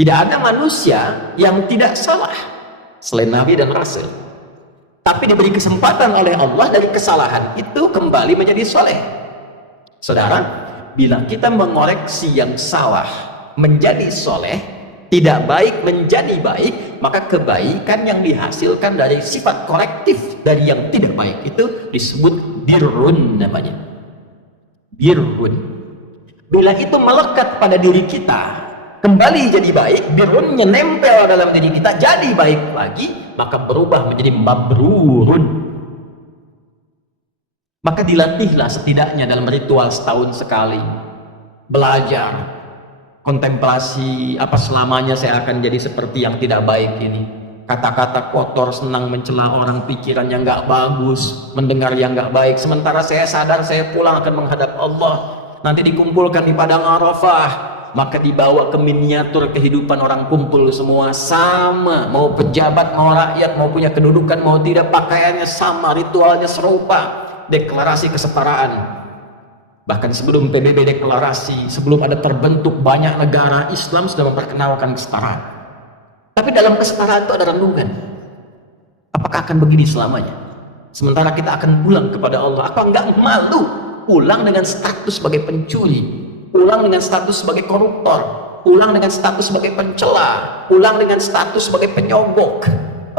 Tidak ada manusia yang tidak salah selain Nabi dan Rasul. Tapi diberi kesempatan oleh Allah dari kesalahan itu kembali menjadi soleh. Saudara, bila kita mengoreksi yang salah menjadi soleh, tidak baik menjadi baik, maka kebaikan yang dihasilkan dari sifat korektif dari yang tidak baik itu disebut birrun namanya. Birrun. Bila itu melekat pada diri kita, kembali jadi baik, birrunnya nempel dalam diri kita, jadi baik lagi, maka berubah menjadi mabrurun. Maka dilatihlah setidaknya dalam ritual setahun sekali, belajar, kontemplasi, apa selamanya saya akan jadi seperti yang tidak baik ini. Kata-kata kotor, senang mencela orang, pikiran yang gak bagus, mendengar yang gak baik. Sementara saya sadar saya pulang akan menghadap Allah. Nanti dikumpulkan di padang Arafah, maka dibawa ke miniatur kehidupan orang kumpul semua sama, mau pejabat, mau rakyat, mau punya kedudukan, mau tidak, pakaiannya sama, ritualnya serupa, deklarasi kesetaraan. Bahkan sebelum PBB deklarasi, sebelum ada terbentuk banyak negara, Islam sudah memperkenalkan kesetaraan. Tapi dalam kesetaraan itu ada renungan, apakah akan begini selamanya? Sementara kita akan pulang kepada Allah. Apa enggak malu pulang dengan status sebagai pencuri, pulang dengan status sebagai koruptor, pulang dengan status sebagai pencela, pulang dengan status sebagai penyogok?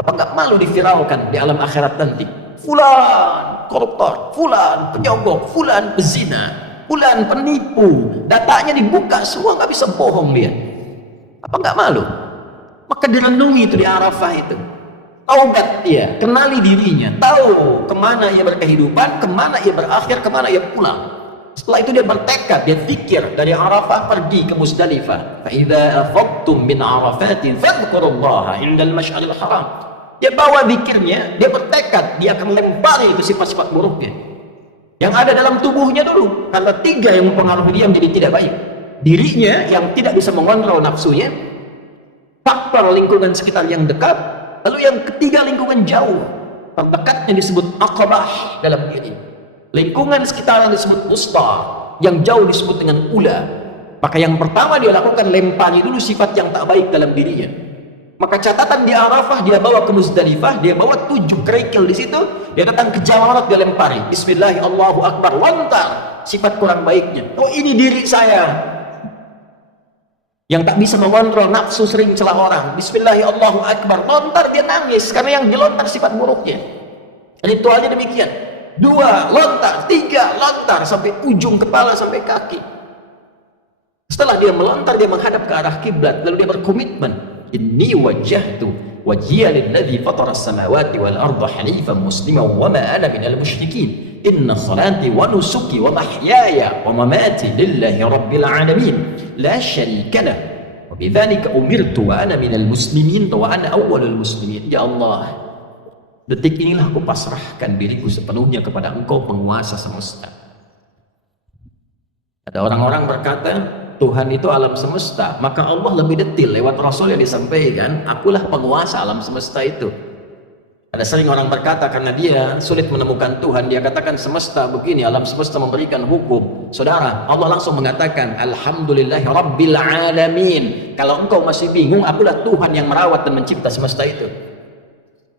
Apa enggak malu diviralkan di alam akhirat nanti? Fulan koruptor, fulan penyogok, fulan pezina, fulan penipu, datanya dibuka semua, nggak bisa bohong dia. Apa nggak malu? Maka direnungi itu di Arafah itu. Taubat dia, kenali dirinya, tahu kemana ia berkehidupan, kemana ia berakhir, kemana ia pulang. Setelah itu dia bertekad, dia fikir dari Arafah pergi ke Muzdalifah. Fa idza afadtum min Arafatin fadhkurullaha 'indal masy'aril haram. Dia bawa zikirnya, dia bertekad, dia akan lempari itu sifat-sifat buruknya yang ada dalam tubuhnya dulu. Karena tiga yang mempengaruhi dia menjadi tidak baik. Dirinya yang tidak bisa mengontrol nafsunya, faktor lingkungan sekitar yang dekat, lalu yang ketiga lingkungan jauh. Terdekatnya disebut aqabah dalam diri. Lingkungan sekitar yang disebut usta, yang jauh disebut dengan ula. Maka yang pertama dia lakukan, lempari dulu sifat yang tak baik dalam dirinya. Maka catatan di Arafah dia bawa ke Muzdalifah, dia bawa 7 kerikil di situ, dia datang ke Jamarat, dia lempari. Bismillah, Allahu Akbar, lontar sifat kurang baiknya. Oh, ini diri saya yang tak bisa mengontrol nafsu, sering celah orang. Bismillah, Allahu Akbar, lontar, dia nangis karena yang dilontar sifat buruknya. Ritualnya demikian. 2 lontar, 3 lontar sampai ujung kepala sampai kaki. Setelah dia melontar, dia menghadap ke arah kiblat, lalu dia berkomitmen. Inni wajjahtu wajhiya lilladzi fatara as-samawati wal arda hanifan musliman wa ma ana minal musyrikin. Inna salati wa nusuki wa mahyaya wa mamati lillahi rabbil alamin la syarika lah wa bidzalika umirtu wa ana minal muslimin wa ana awwalul muslimin. Ya Allah, detik inilah aku pasrahkan diriku sepenuhnya kepada Engkau, penguasa semesta. Ada orang-orang berkata Tuhan itu alam semesta, maka Allah lebih detil lewat Rasul yang disampaikan, akulah penguasa alam semesta itu. Ada sering orang berkata karena dia sulit menemukan Tuhan, dia katakan semesta begini, alam semesta memberikan hukum. Saudara, Allah langsung mengatakan alhamdulillahi rabbil alamin. Kalau engkau masih bingung, akulah Tuhan yang merawat dan mencipta semesta itu.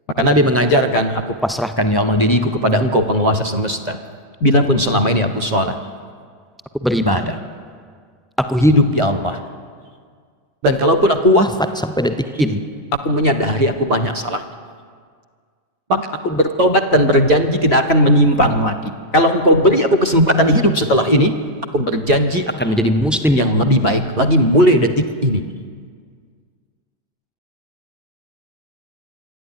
Maka Nabi mengajarkan, aku pasrahkan ya Allah diriku kepada Engkau, penguasa semesta. Bila pun selama ini aku sholat, aku beribadah, aku hidup ya Allah, dan kalaupun aku wafat sampai detik ini, aku menyadari aku banyak salah, maka aku bertobat dan berjanji tidak akan menyimpang lagi. Kalau Engkau beri aku kesempatan hidup setelah ini, aku berjanji akan menjadi muslim yang lebih baik lagi mulai detik ini.